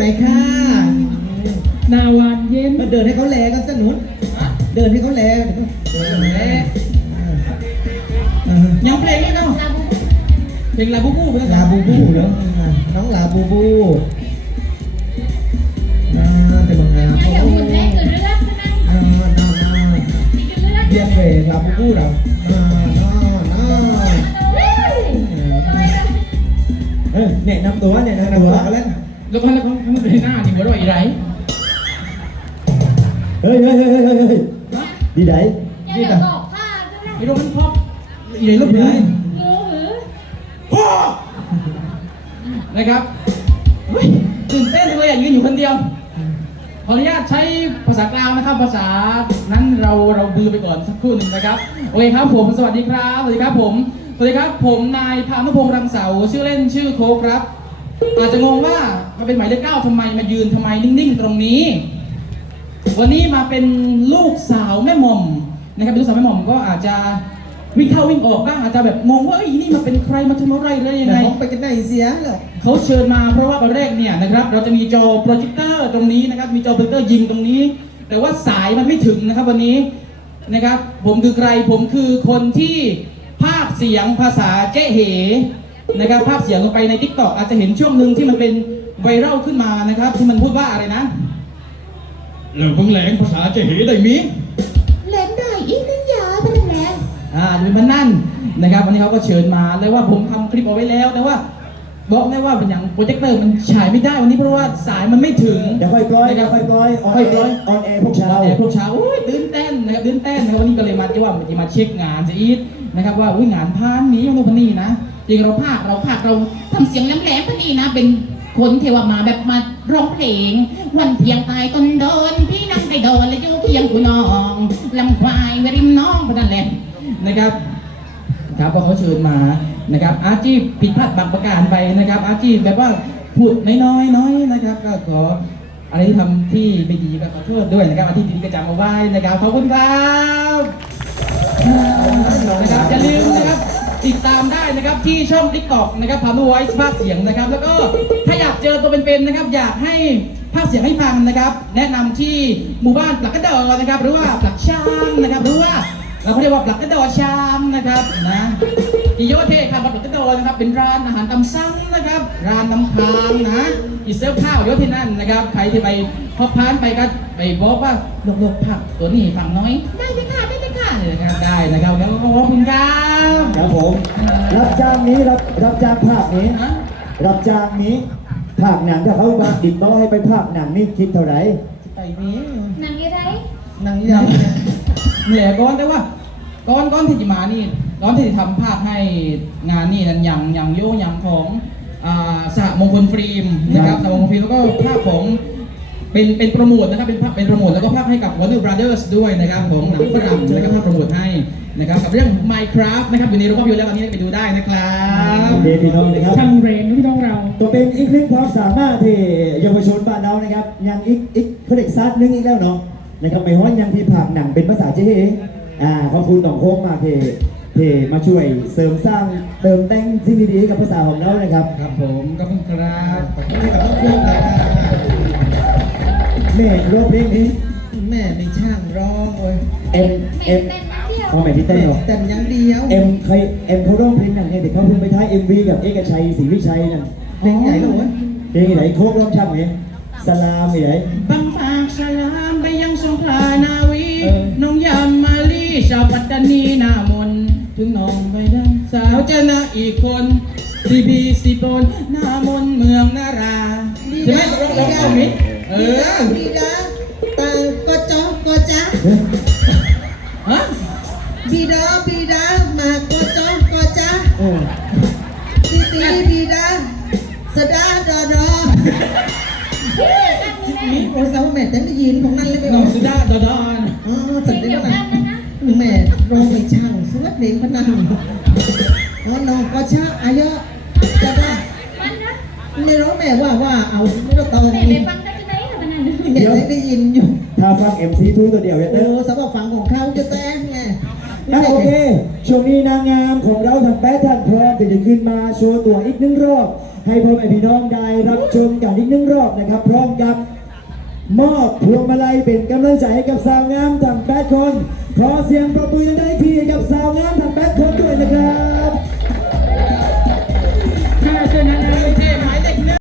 ค่ะนาวานเย็นมาเดินให้เขาแลกันสนุนเดินให้เขาแลยังเพลงนี้เนาะเพลงลาบูบูลาบูบูเหรอน้องลาบูบูเป็นมังงะเดี๋ยวคุณแม่คือเรื่องใช่ไหมเรียนเวลาบูบูเราเนี่ยนำตัวกันแล้วแล้วเขาเพลงหน้านี่หัวเราะอีไรเฮ้ยดีไหนดีไหนบอกผ้าใช่ไหมไอ้โดนพอบอีไรลูกไหนงูหือนะครับตื่นเต้นเลยยืนอยู่คนเดียวขออนุญาตใช้ภาษากลางนะครับภาษานั้นเราบือไปก่อนสักครู่หนึ่งนะครับโอเคครับผมสวัสดีครับผมนายพานุพงษ์รังเสาชื่อเล่นชื่อโคกครับอาจจะงงว่ามาเป็นหมายเลข 9ทำไมมายืนทำไมนิ่งๆตรงนี้วันนี้มาเป็นลูกสาวแม่หม่อมนะครับลูกสาวแม่หม่อมก็อาจจะวิ่งเข้าวิ่งออกบ้างอาจจะแบบงงว่านี่มาเป็นใครมาทำอะไรเลยยังไงไปกันไหนเสียเหรอเขาเชิญมาเพราะว่าตอนแรกเนี่ยนะครับเราจะมีจอโปรเจคเตอร์ตรงนี้นะครับมีจอโปรเจคเตอร์ยิงตรงนี้แต่ว่าสายมันไม่ถึงนะครับวันนี้นะครับผมคือใครผมคือคนที่ภาคเสียงภาษาเจ๊เหนะครับภาคเสียงลงไปใน TikTok อาจจะเห็นช่วงหนึ่งที่มันเป็นไวรัลขึ้นมานะครับที่มันพูดว่าอะไรนะเรื่องเพิ่งแหลงภาษาเจ๊เหได้มีแหลงได้อีกนึงยาเป็นแหลงเป็นพันนั่นนะครับวันนี้เขาก็เชิญมาแล้วว่าผมทำคลิปเอาไว้แล้วแต่ว่าบอกได้ว่าเป็นอย่างโปรเจคเตอร์มันฉายไม่ได้วันนี้เพราะว่าสายมันไม่ถึงเดี๋ยวค่อยปล่อยออนแอร์พวกเช้าโอ้ยตื่นเต้นนะครับตื่นเต้นนะวันนี้ก็เลยมาที่ว่าจะมาเช็คงานจะอีทนะครับว่างานพานนี้ยังโนพันนี่นะจริงเราภาคเราทำเสียงแหลมๆพันนี่นะเป็นคนเทวมาแบบมาร้องเพลงวันเพียงตายต้นโดนพี่นั่งไปโดนและอยู่เคียงกูน้องลำควายเวริมน้องพนันแหละนะครับครับก็เขาเชิญมานะครับอาชีพผิดพลาดบางประการไปนะครับอาชีพแบบว่าพูดน้อยนะครับก็ขออะไรที่ทำที่ไม่ดีก็ขอโทษด้วยนะครับอาชีพดีก็จำเอาไว้นะครับขอบคุณครับนะครับอย่าลืมนะครับติดตามได้นะครับที่ช่อง TikTok นะครับพานุไวส์ภาคเสียงนะครับแล้วก็ถ้าอยากเจอตัวเป็นๆนะครับอยากให้ภาคเสียงให้ฟังนะครับแนะนำที่หมู่บ้านปลักกระดอนะครับหรือว่าปลักช่างนะครับหรือว่าเราเรียกว่าปลักกระดอชามนะครับนะอิโยเทครับปลักกระดอนะครับเป็นร้านอาหารตามสั่งนะครับร้านน้ำค้างนะอีเซลข้าวโยเทนั่นนะครับใครที่ไปพบพานไปก็ไปบอกว่าลกผักตัวนี้ฝั่งน้อยได้ไหมค่ะนะครับได้นะครับแล้วก็ขอบคุณครับผมรับจ้างนี้รับจ้างภาคนี้รับจ้างนี้ภาคหนังถ้าเขามาติดต่อให้ไปภาคหนังนี่คิดเท่าไหร่ไปนี้หนังยังไงหนังยังเนี่ยก้อนแต่ว่าก้อนที่จะมานี่ก้อนที่จะทำภาคให้งานนี่นั่นอย่างโยอย่างของสหมงคลฟิล์มนะครับสหมงคลฟิล์มแล้วก็ภาคของเป็นโปรโมทนะครับเป็นโปรโมทแล้วก็ภาคให้กับ Warner Brothers ด้วยนะครับของหนังฝรั่งแล้วก็ภาคโปรโมทให้นะครับกับเรื่อง Minecraft นะครับอยู่ในโรงภาพยนตร์แล้วตอนนี้ไปดูได้นะครับพี่น้องนะครับช่างแรงพี่น้องเราตัวเป็นอีกหนึ่งความสามารถที่เยาวชนบ้านเรานะครับยังอีกเขาเด็กซัดนึงอีกแล้วเนาะนะครับไม่ฮ้อนยังที่ภาคหนังเป็นภาษาเจ๊ขอบคุณต่องโค้งมาเพมาช่วยเสริมสร้างเติมแต่งสิ่งดีๆกับภาษาของเรานะครับครับผมขอบคุณครับขอบคุณกับน้องเพื่อนนะครับแม่ร้องเพลงนี้แม่ไม่ช่างร้องเลยเอ็มพอแม่ที่เต้นหรอแต่ยังเดียวเอ็มเขาร้องเพลงหนังเนี่ยเด็กเขาเพิ่งไปท้ายMVกับเอกชัยศรีวิชัยนั่นเพลงใหญ่เลยเพลงไหนโค้กร้องช่ำไงสลามไหนบังฝากสลามไปยังสงขลานาวีน้องยามมาลีชาวปัตตานีนามนถึงน้องไปดังสาวเจนะอีกคนสีปนนามนเมืองนาราใช่ไหมร้องมิดบีดาตังก็จ๊อกก็จ๊ะฮะบีดามาก็จ๊อกก็จ๊ะสิตีบีดาสดาดอนี่โอ้สาวแม่แต่ได้ยินของนั่นเลยน้องสุดาดอสันติว่าแม่ร้องไม่ช่างสวดเด็กพนันน้องก็ช่างอายุจะได้ไม่รู้แม่ว่าเอาไม่ต้องตองนี่ฟังได้ไหมคะมันนั่นเดี๋ยวได้ยินอยู่ถ้าฟัง MC2 ตัวเดียวเนี่ยสำหรับฟังของเขาจะแต่งไงโอเคช่วงนี้นางงามของเราทางแป๊ดท่านพร้อมที่จะขึ้นมาโชว์ตัวอีกหนึ่งรอบให้พ่อแม่พี่น้องได้รับชมกันอีกหนึ่งรอบนะครับพร้อมกับมอบพวงมาลัยเป็นกำลังใจให้กับสาวงามทั้ง8 คนขอเสียงปรบมือได้ทีกับสาวงามทั้ง8 คนด้วยนะครับ